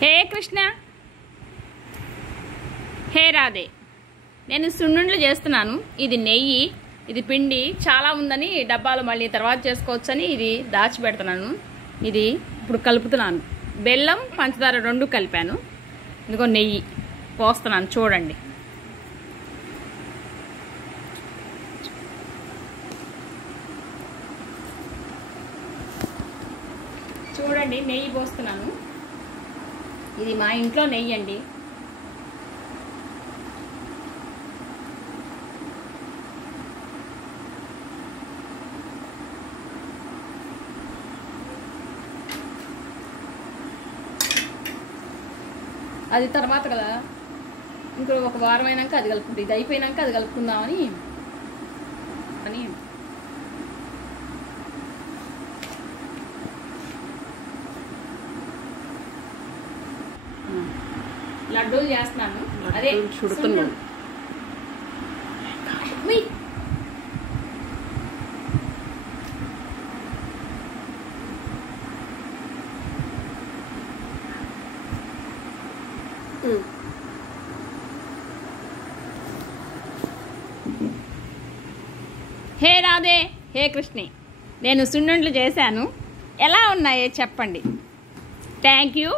హే కృష్ణ, హే రాధే. నేను సున్నుండలు చేస్తున్నాను. ఇది నెయ్యి, ఇది పిండి చాలా ఉందని డబ్బాలు మళ్ళీ తర్వాత చేసుకోవచ్చని ఇది దాచిపెడుతున్నాను. ఇది ఇప్పుడు కలుపుతున్నాను. బెల్లం పంచదార రెండు కలిపాను. ఇదిగో నెయ్యి పోస్తున్నాను, చూడండి. చూడండి, నెయ్యి పోస్తున్నాను. ఇది మా ఇంట్లో నెయ్యి అండి. అది తర్వాత కదా, ఇంకో ఒక వారం అయినాక అది కలుపుకుంటాం. ఇది అయిపోయినాక అది కలుపుకుందామని అని లడ్డూలు చేస్తున్నాను. అదే చుడుతున్నాను. హే రాధే, హే కృష్ణి, నేను సున్నుండలు చేశాను. ఎలా ఉన్నాయో చెప్పండి. Thank you.